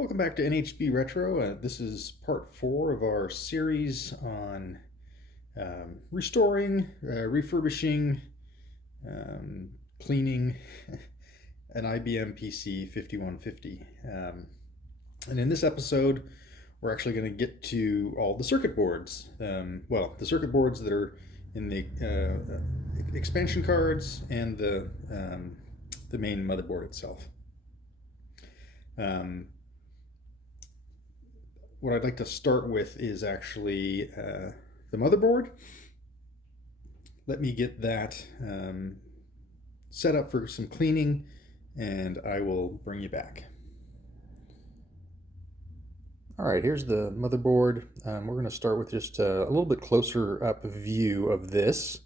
Welcome back to NHB Retro. This is part 4 of our series on restoring, refurbishing, cleaning an IBM PC 5150. And in this episode, we're actually going to get to all the circuit boards. The circuit boards that are in the expansion cards and the main motherboard itself. What I'd like to start with is actually the motherboard. Let me get that set up for some cleaning, and I will bring you back. All right, here's the motherboard. We're going to start with just a little bit closer up view of this.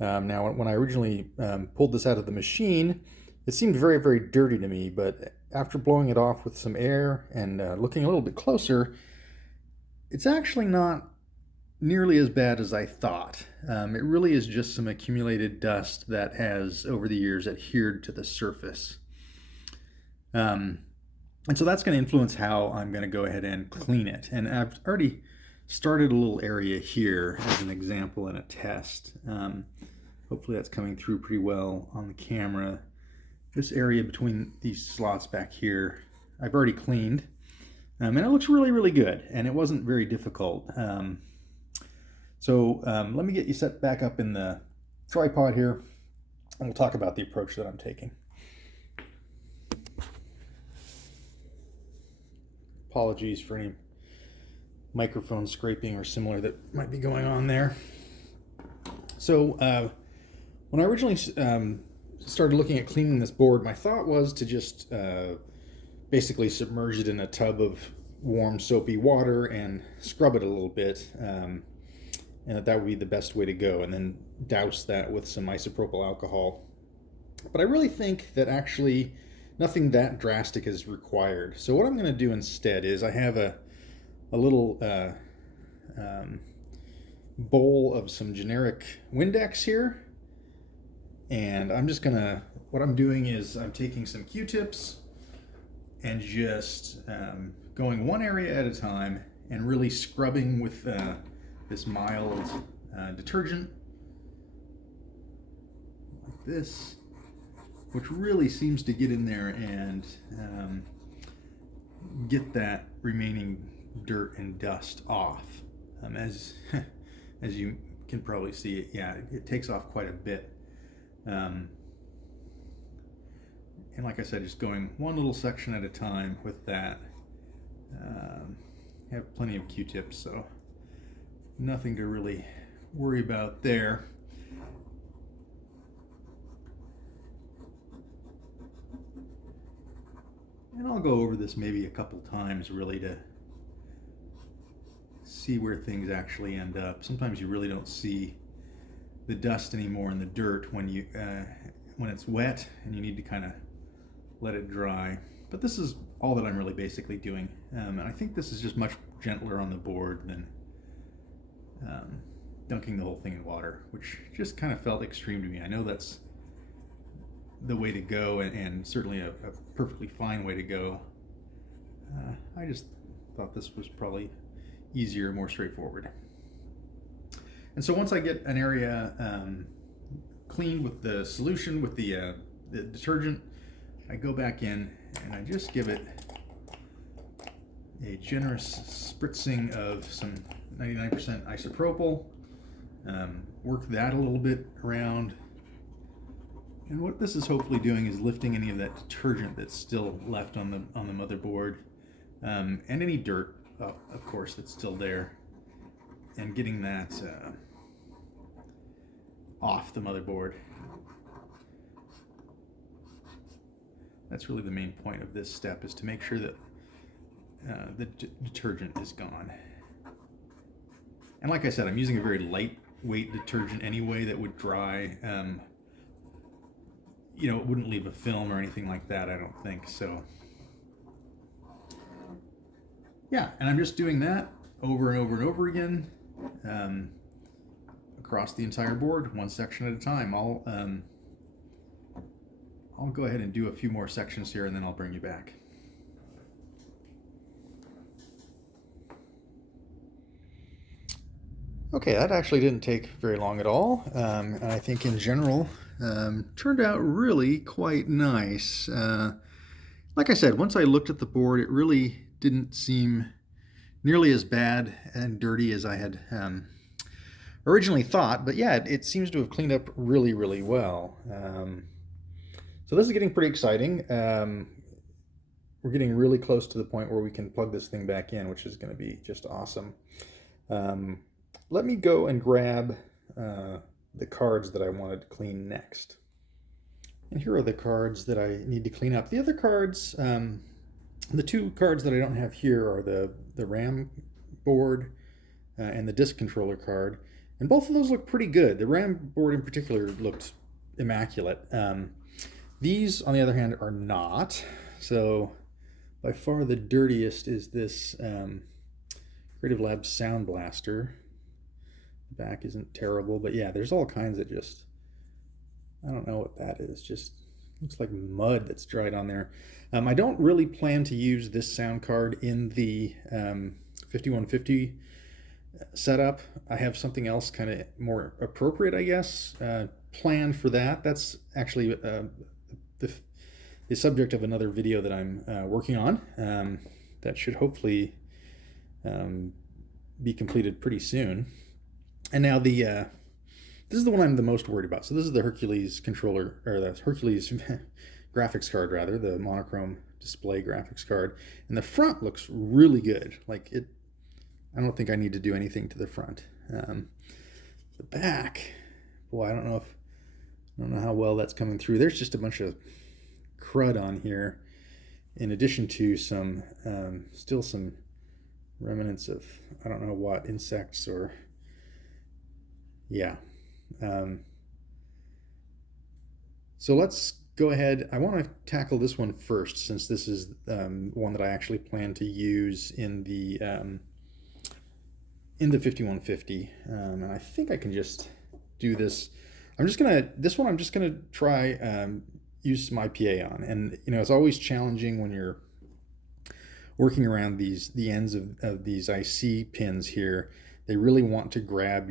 Now, when I originally pulled this out of the machine, it seemed very, very dirty to me, but after blowing it off with some air and looking a little bit closer, it's actually not nearly as bad as I thought. It really is just some accumulated dust that has, over the years, adhered to the surface. And so that's going to influence how I'm going to go ahead and clean it. And I've already started a little area here as an example and a test. Hopefully that's coming through pretty well on the camera. This area between these slots back here, I've already cleaned. And it looks really, really good. And it wasn't very difficult. So let me get you set back up in the tripod here, and we'll talk about the approach that I'm taking. Apologies for any microphone scraping or similar that might be going on there. So when I originally started looking at cleaning this board, my thought was to just basically submerge it in a tub of warm soapy water and scrub it a little bit, and that would be the best way to go, and then douse that with some isopropyl alcohol. But I really think that actually nothing that drastic is required. So what I'm going to do instead is I have a little bowl of some generic Windex here, and I'm just gonna, what I'm doing is I'm taking some Q-tips and just going one area at a time and really scrubbing with this mild detergent like this, which really seems to get in there and get that remaining dirt and dust off. As you can probably see, it takes off quite a bit. And like I said, just going one little section at a time with that. I have plenty of Q-tips, so nothing to really worry about there. And I'll go over this maybe a couple times really to see where things actually end up. Sometimes you really don't see the dust anymore in the dirt when it's wet and you need to kind of let it dry. But this is all that I'm really basically doing. And I think this is just much gentler on the board than dunking the whole thing in water, which just kind of felt extreme to me. I know that's the way to go, and certainly a perfectly fine way to go. I just thought this was probably easier, more straightforward. And so once I get an area cleaned with the solution, with the detergent, I go back in and I just give it a generous spritzing of some 99% isopropyl, work that a little bit around. And what this is hopefully doing is lifting any of that detergent that's still left on the motherboard, and any dirt, of course, that's still there, and getting that off the motherboard. That's really the main point of this step, is to make sure that the detergent is gone. And like I said, I'm using a very lightweight detergent anyway that would dry. It wouldn't leave a film or anything like that, I don't think. So yeah, and I'm just doing that over and over and over again, across the entire board, one section at a time. I'll go ahead and do a few more sections here, and then I'll bring you back. Okay, that actually didn't take very long at all, and I think in general turned out really quite nice. Like I said, once I looked at the board, it really didn't seem nearly as bad and dirty as I had originally thought, but yeah, it seems to have cleaned up really, really well. So this is getting pretty exciting. We're getting really close to the point where we can plug this thing back in, which is going to be just awesome. Let me go and grab the cards that I wanted to clean next. And here are the cards that I need to clean up. The other cards, the two cards that I don't have here are the RAM board and the disk controller card. And both of those look pretty good. The RAM board in particular looked immaculate. These, on the other hand, are not. So by far the dirtiest is this Creative Labs Sound Blaster. The back isn't terrible, but yeah, there's all kinds of just, I don't know what that is. Just looks like mud that's dried on there. I don't really plan to use this sound card in the 5150 setup. I have something else kind of more appropriate, I guess, planned for that. That's actually the subject of another video that I'm working on that should hopefully be completed pretty soon. And now this is the one I'm the most worried about. So this is the Hercules controller, or the Hercules graphics card rather, the monochrome display graphics card. And the front looks really good. Like it, I don't think I need to do anything to the front. The back, boy, I don't know how well that's coming through. There's just a bunch of crud on here, in addition to some still some remnants of, I don't know what, insects or, yeah. So let's go ahead. I want to tackle this one first, since this is one that I actually plan to use in the 5150, and I think I can just do this. I'm just gonna try use some IPA on, and you know, it's always challenging when you're working around the ends of these IC pins here. They really want to grab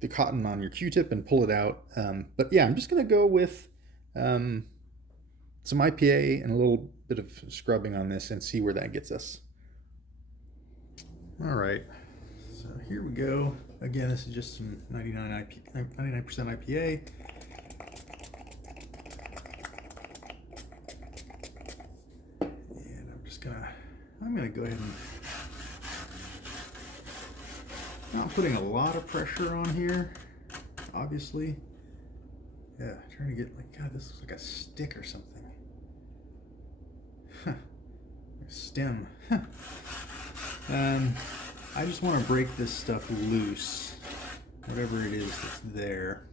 the cotton on your Q-tip and pull it out. But yeah, I'm just gonna go with some IPA and a little bit of scrubbing on this and see where that gets us. All right. So here we go. Again, this is just some 99% IPA. And I'm gonna go ahead and, not putting a lot of pressure on here, obviously. Yeah, trying to get, like, God, this looks like a stick or something. Huh. A stem. Huh. I just want to break this stuff loose, whatever it is that's there.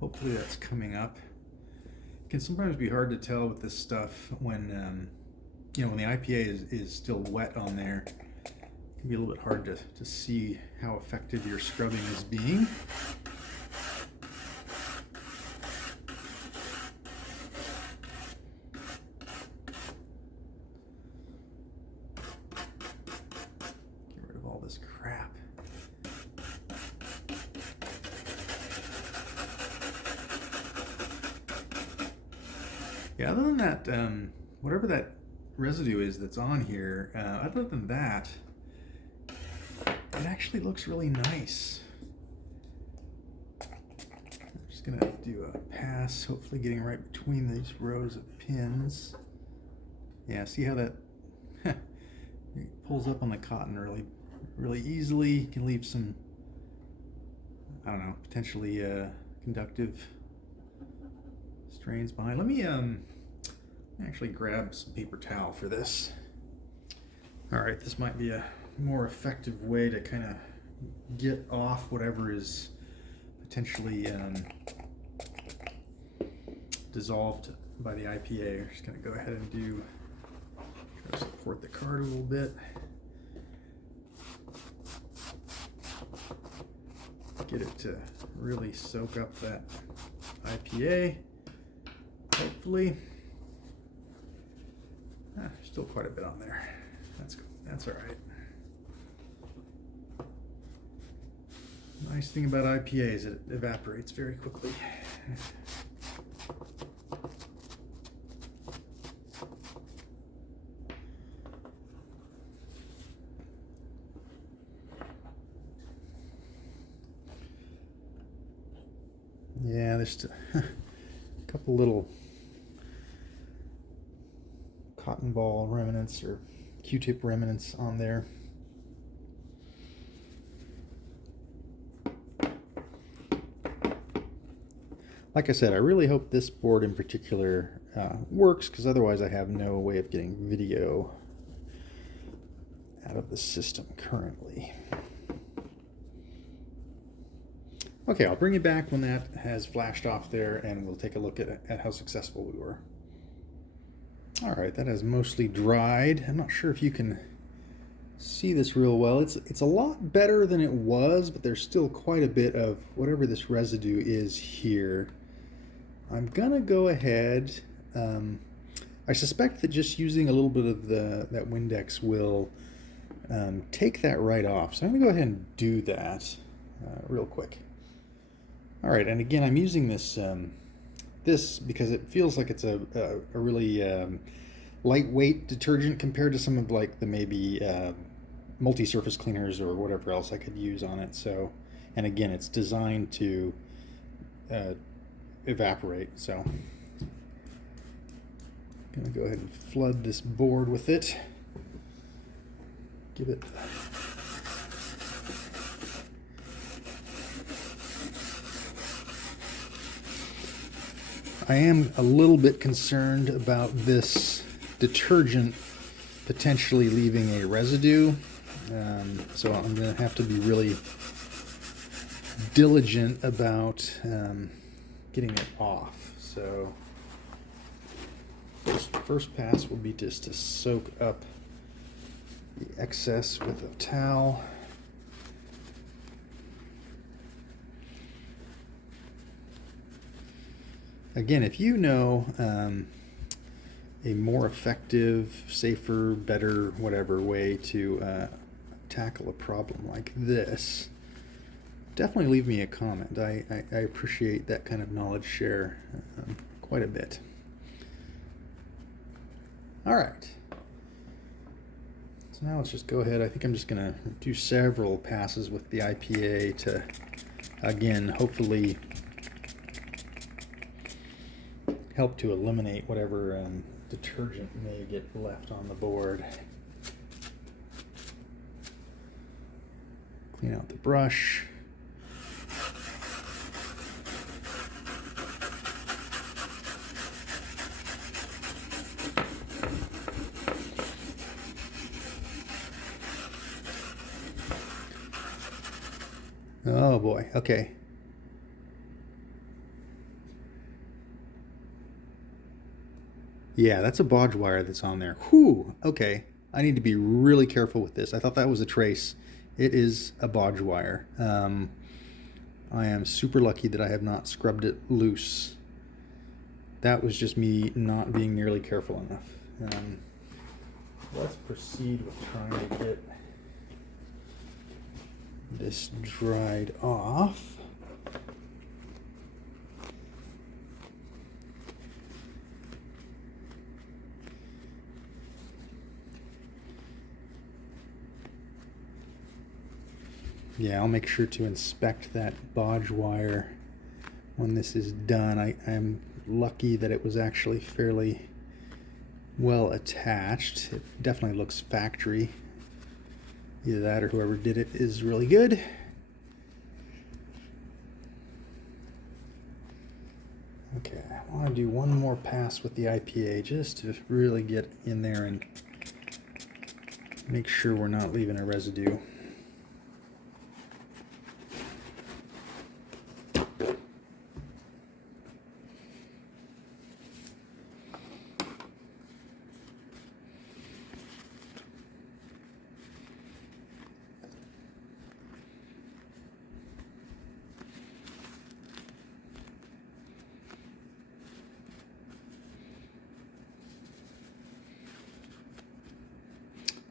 Hopefully that's coming up. It can sometimes be hard to tell with this stuff when, you know, when the IPA is still wet on there. It can be a little bit hard to see how effective your scrubbing is being. This crap. Yeah, other than that, whatever that residue is that's on here, other than that, it actually looks really nice. I'm just gonna do a pass, hopefully getting right between these rows of pins. Yeah, see how that it pulls up on the cotton really easily. You can leave some, I don't know, potentially conductive strains behind. Let me actually grab some paper towel for this. All right, this might be a more effective way to kind of get off whatever is potentially dissolved by the IPA. I'm just gonna go ahead and try to support the card a little bit. Get it to really soak up that IPA, hopefully. Still quite a bit on there. That's all right. Nice thing about IPA is it evaporates very quickly. Yeah, there's a couple little cotton ball remnants or Q-tip remnants on there. Like I said, I really hope this board in particular works, because otherwise I have no way of getting video out of the system currently. Okay, I'll bring you back when that has flashed off there, and we'll take a look at how successful we were. All right, that has mostly dried. I'm not sure if you can see this real well. It's a lot better than it was, but there's still quite a bit of whatever this residue is here. I'm gonna go ahead. I suspect that just using a little bit of that Windex will take that right off. So I'm gonna go ahead and do that real quick. All right, and again, I'm using this this because it feels like it's a really lightweight detergent compared to some of like the maybe multi-surface cleaners or whatever else I could use on it. So, and again, it's designed to evaporate. So I'm gonna go ahead and flood this board with it. Give it I am a little bit concerned about this detergent potentially leaving a residue, so I'm going to have to be really diligent about getting it off. So first pass will be just to soak up the excess with a towel. Again, if you know a more effective, safer, better, whatever way to tackle a problem like this, definitely leave me a comment. I appreciate that kind of knowledge share quite a bit. All right. So now let's just go ahead. I think I'm just going to do several passes with the IPA to, again, hopefully help to eliminate whatever detergent may get left on the board. Clean out the brush. Oh boy, okay. Yeah, that's a bodge wire that's on there. Whew, okay. I need to be really careful with this. I thought that was a trace. It is a bodge wire. I am super lucky that I have not scrubbed it loose. That was just me not being nearly careful enough. Let's proceed with trying to get this dried off. Yeah, I'll make sure to inspect that bodge wire when this is done. I'm lucky that it was actually fairly well attached. It definitely looks factory. Either that or whoever did it is really good. Okay, I want to do one more pass with the IPA just to really get in there and make sure we're not leaving a residue.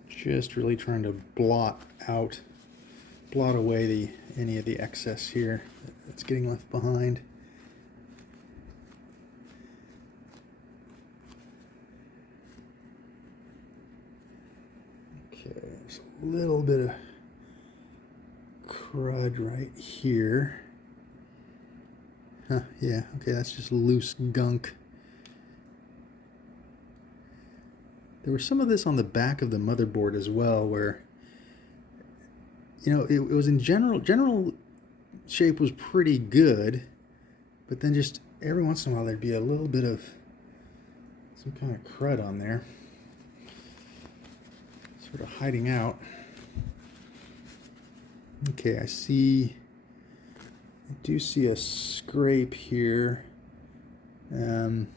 Just really trying to blot blot away any of the excess here that's getting left behind. Okay, there's a little bit of crud right here. Huh, yeah, okay, that's just loose gunk. There was some of this on the back of the motherboard as well, where, you know, it was in general shape was pretty good, but then just every once in a while there'd be a little bit of some kind of crud on there, sort of hiding out. Okay, I do see a scrape here, that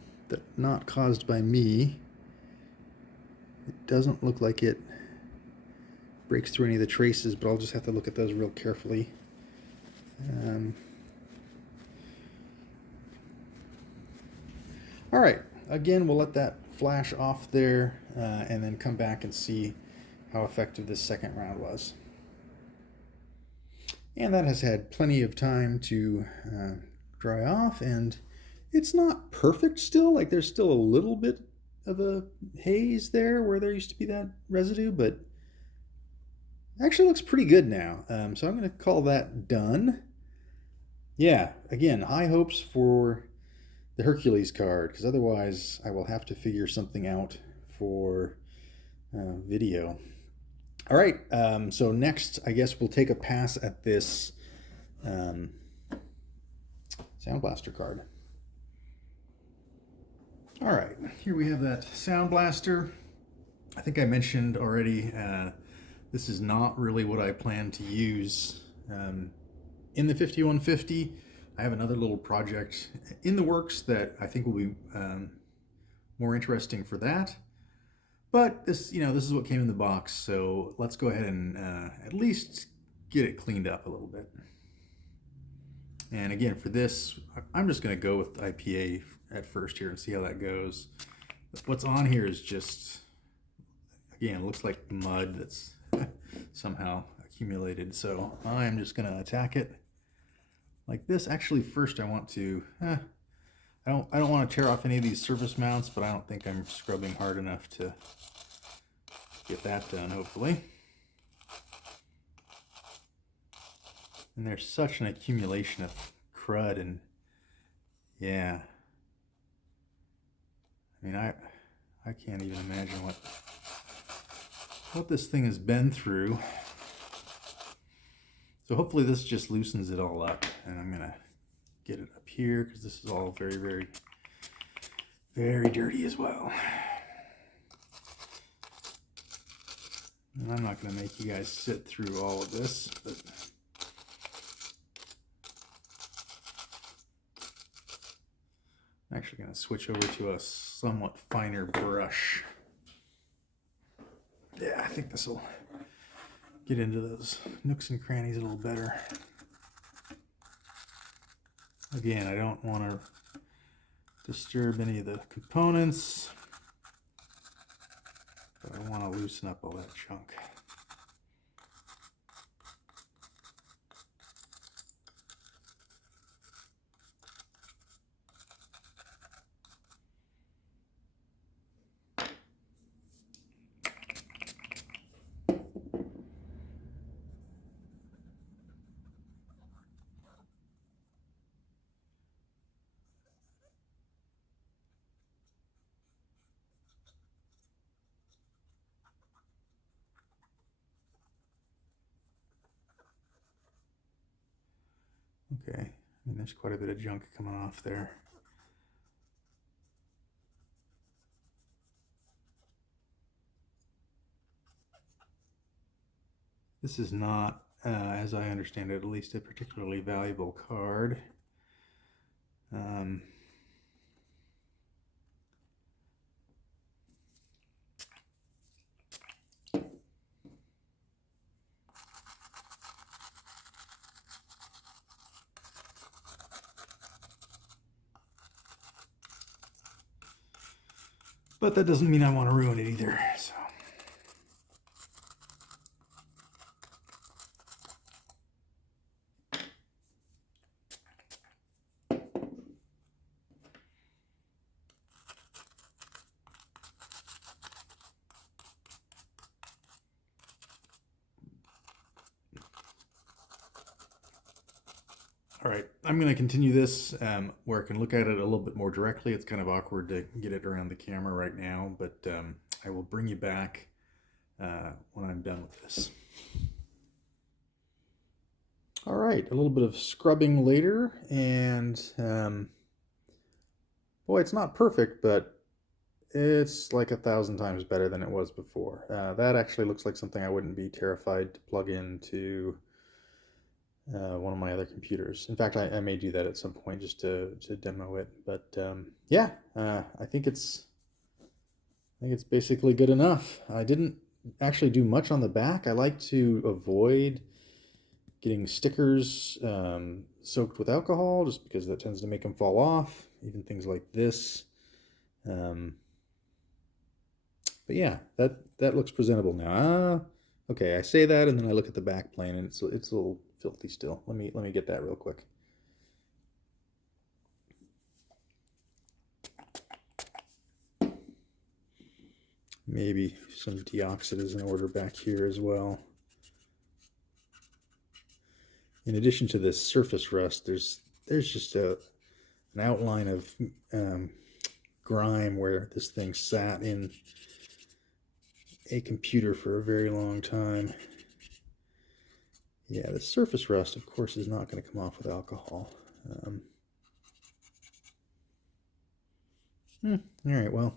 not caused by me. It doesn't look like it breaks through any of the traces, but I'll just have to look at those real carefully. All right, again, we'll let that flash off there and then come back and see how effective this second round was. And that has had plenty of time to dry off, and it's not perfect still. Like, there's still a little bit of a haze there where there used to be that residue, but it actually looks pretty good now. So I'm going to call that done. Yeah, again, high hopes for the Hercules card, because otherwise I will have to figure something out for video. All right, so next, I guess we'll take a pass at this Sound Blaster card. All right, here we have that Sound Blaster. I think I mentioned already, this is not really what I plan to use in the 5150. I have another little project in the works that I think will be more interesting for that. But this, you know, this is what came in the box, so let's go ahead and at least get it cleaned up a little bit. And again, for this, I'm just going to go with IPA at first here and see how that goes. What's on here is just, again, it looks like mud that's somehow accumulated. So I'm just going to attack it like this. Actually, first I want to, I don't want to tear off any of these surface mounts, but I don't think I'm scrubbing hard enough to get that done, hopefully. And there's such an accumulation of crud, and yeah, I mean, I can't even imagine what this thing has been through. So hopefully this just loosens it all up, and I'm gonna get it up here because this is all very, very, very dirty as well. And I'm not gonna make you guys sit through all of this, but I'm actually going to switch over to a somewhat finer brush. Yeah, I think this will get into those nooks and crannies a little better. Again, I don't want to disturb any of the components, but I want to loosen up all that junk. Okay, I mean, there's quite a bit of junk coming off there. This is not, as I understand it, at least a particularly valuable card. But that doesn't mean I want to ruin it either. So. All right, I'm going to continue this where I can look at it a little bit more directly. It's kind of awkward to get it around the camera right now, but I will bring you back when I'm done with this. All right, a little bit of scrubbing later, and boy, it's not perfect, but it's like 1,000 times better than it was before. That actually looks like something I wouldn't be terrified to plug into one of my other computers. In fact, I may do that at some point just to demo it. But yeah, I think it's basically good enough. I didn't actually do much on the back. I like to avoid getting stickers soaked with alcohol just because that tends to make them fall off. Even things like this. But yeah, that looks presentable now. Okay, I say that and then I look at the back plane and it's a little filthy still. Let me get that real quick. Maybe some deoxit is in order back here as well. In addition to this surface rust, there's just an outline of grime where this thing sat in a computer for a very long time. Yeah, the surface rust, of course, is not going to come off with alcohol. All right, well,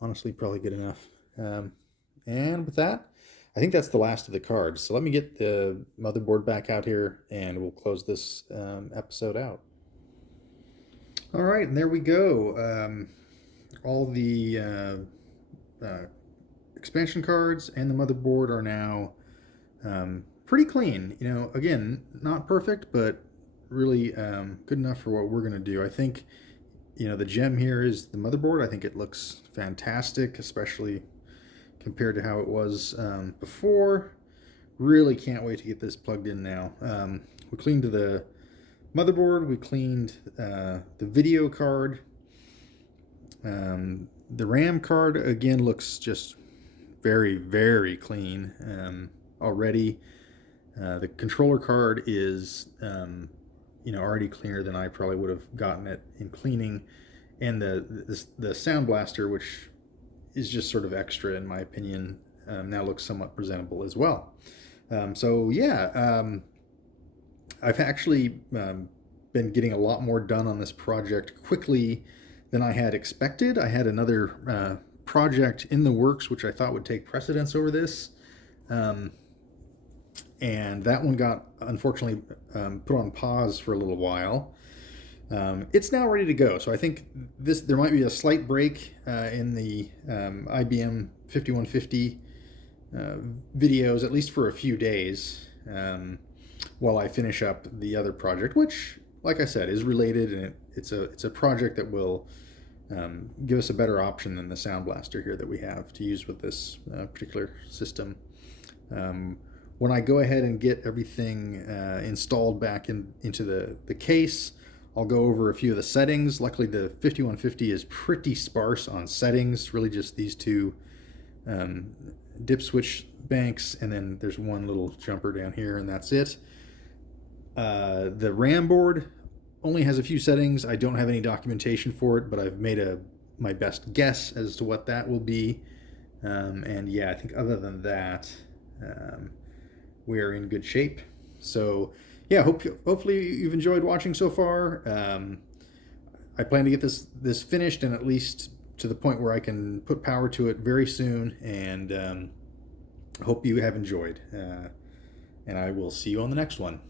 honestly, probably good enough. And with that, I think that's the last of the cards. So let me get the motherboard back out here and we'll close this episode out. All right, and there we go. All the expansion cards and the motherboard are now pretty clean. You know, again, not perfect, but really good enough for what we're going to do. I think, you know, the gem here is the motherboard. I think it looks fantastic, especially compared to how it was before. Really can't wait to get this plugged in now. We cleaned the motherboard. We cleaned the video card. The RAM card, again, looks just very, very clean already. The controller card is, you know, already cleaner than I probably would have gotten it in cleaning. And the Sound Blaster, which is just sort of extra in my opinion, now looks somewhat presentable as well. So yeah, I've actually been getting a lot more done on this project quickly than I had expected. I had another project in the works which I thought would take precedence over this. And that one got, unfortunately, put on pause for a little while. It's now ready to go. So I think there might be a slight break in the IBM 5150 videos, at least for a few days, while I finish up the other project, which, like I said, is related, and it's a project that will give us a better option than the Sound Blaster here that we have to use with this particular system. When I go ahead and get everything installed back into the case, I'll go over a few of the settings. Luckily, the 5150 is pretty sparse on settings, really just these two dip switch banks, and then there's one little jumper down here, and that's it. The RAM board only has a few settings. I don't have any documentation for it, but I've made my best guess as to what that will be. And yeah, I think other than that, we are in good shape. So yeah, hopefully you've enjoyed watching so far. I plan to get this finished and at least to the point where I can put power to it very soon, and hope you have enjoyed. And I will see you on the next one.